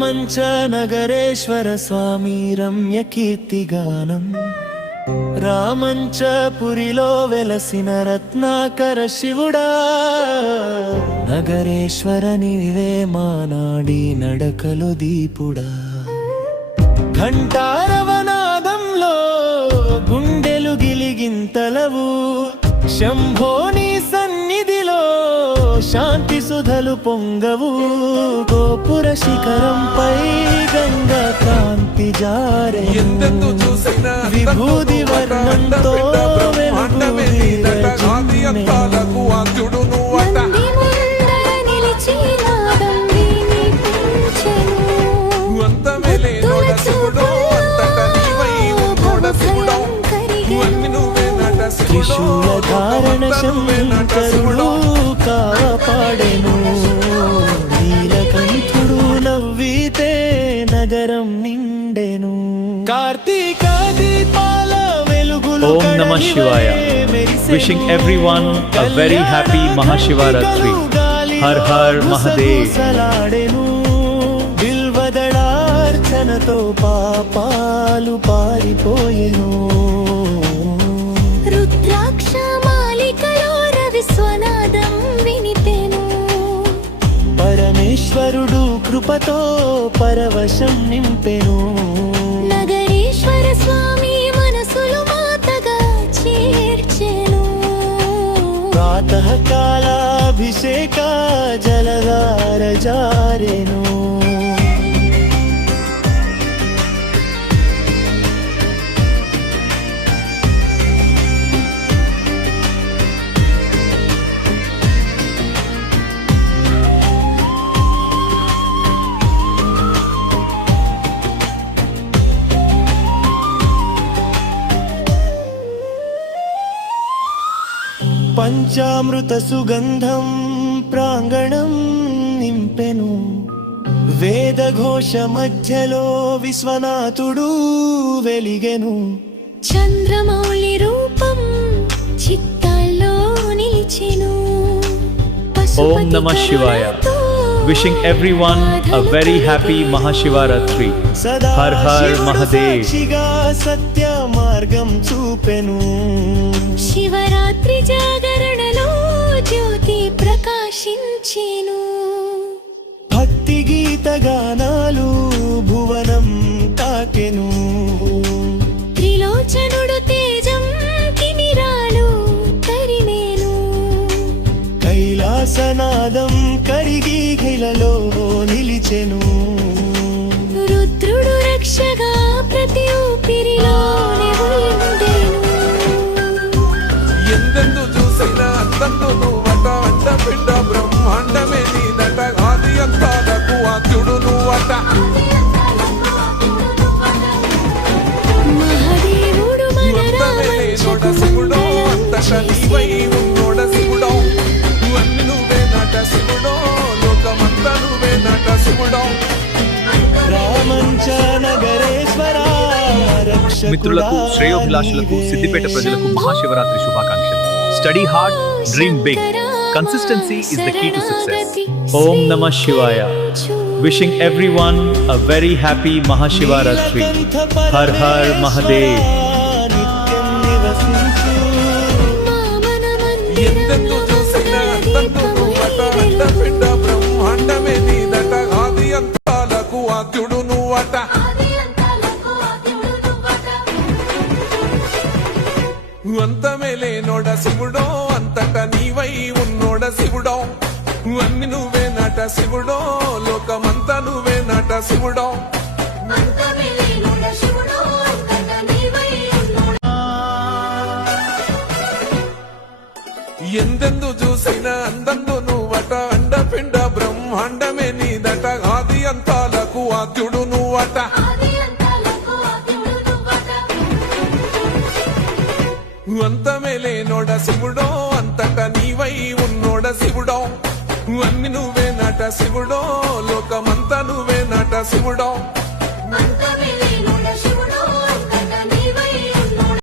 రామంచ నగరేశ్వర స్వామి రమ్య కీర్తిగానం రామంచ పురిలో వెలసిన రత్నాకర శివుడా నగరేశ్వర నీవే మానాడి నడకలు దీపుడా ఘంటారవనాదంలో గుండెలు గిలిగింతలవు శంభోని సన్నిధిలో శాంతి సుధలు పొంగవు గోపుర శిఖరంపై గంగా కాంతి జారే విభూది వర్ణంతో త్రిశూలధారణ శంకరుడు కాపాడెను నీలకంఠుడు నవ్వితే నగరం నిండెను కార్తీక దీపాల వెలుగులు ఓం నమః శివాయ. Wishing everyone a very happy Mahashivaratri. Har Har Mahadev. బిల్వదళార్చనతో పాపాలు పారిపోయెను విశ్వనాదం వినితేను పరమేశ్వరుడు కృపతో పరవశం నింపెను నగరేశ్వర స్వామి మనసులు మాతగా చేర్చెను ప్రాతకాలాభిషేక జలధార జారెను పంచామృత సుగంధం ప్రాంగణం నింపెను వేదఘోష మధ్యలో విశ్వనాథుడు వెలిగెను చంద్రమౌళి రూపం చిత్తాల్లో నిలిచెను ఓం నమః శివాయ. Wishing everyone a very happy Mahashivaratri. Har Har Mahadev. సత్య మార్గం చూపెను శివరాత్రి జాగరణలో జ్యోతి ప్రకాశించెను భక్తి గీత గానాలు భువనం తాకెను త్రిలోచనుడు తేజం తిమిరాలు తరిమేను కైలాసనాదం కరిగి గిలలో నిలిచెను రుద్రుడు రక్షగా ప్రతి ఊపిరిలోనే ఉండెను ఎందెందు చూసిన అందందు నువ్వట అంట పిండ బ్రహ్మాండమే నీదట ఆది అంతాలకు ఆద్యుడు నువ్వట మహాదేవుడు నోడ శివుడో అంతట నీవై ఉన్నోడ శివుడో ఇవన్నీ నువ్వే నట శివుడో లోకమంత నువ్వే నట శివుడో రామంచ నగరేశ్వర మిత్రులకు శ్రేయోభిలాషులకు సిద్దిపేట ప్రజలకు మహాశివరాత్రి శుభాకాంక్షలు. Study hard, dream big. Consistency is the key to success. ఓం నమః శివాయ. Wishing everyone a very happy Mahashivaratri. Har Har Mahadev. ఎందెందు చూసిన అందందు నువ్వట అంట పిండ బ్రహ్మాండమే నీదట ఆది అంతాలకు ఆద్యుడు నువ్వట అంతమేలే నోడ శివుడో అంతట నీవై ఉన్నోడ శివుడో అన్ని నువ్వే నట శివుడో లోకమంతా నువ్వే నట శివుడో ఎందెందు చూసిన అందందు నువ్వట అండపిండ బ్రహ్మాండమే నీదట ఆది అంతాలకు ఆద్యుడు నువ్వట అంతమేలే నోడ శివుడో అంతట నీవై ఉన్నోడ శివుడో అన్ని నువ్వే నట శివుడో లోకమంతా నువ్వే నట శివుడో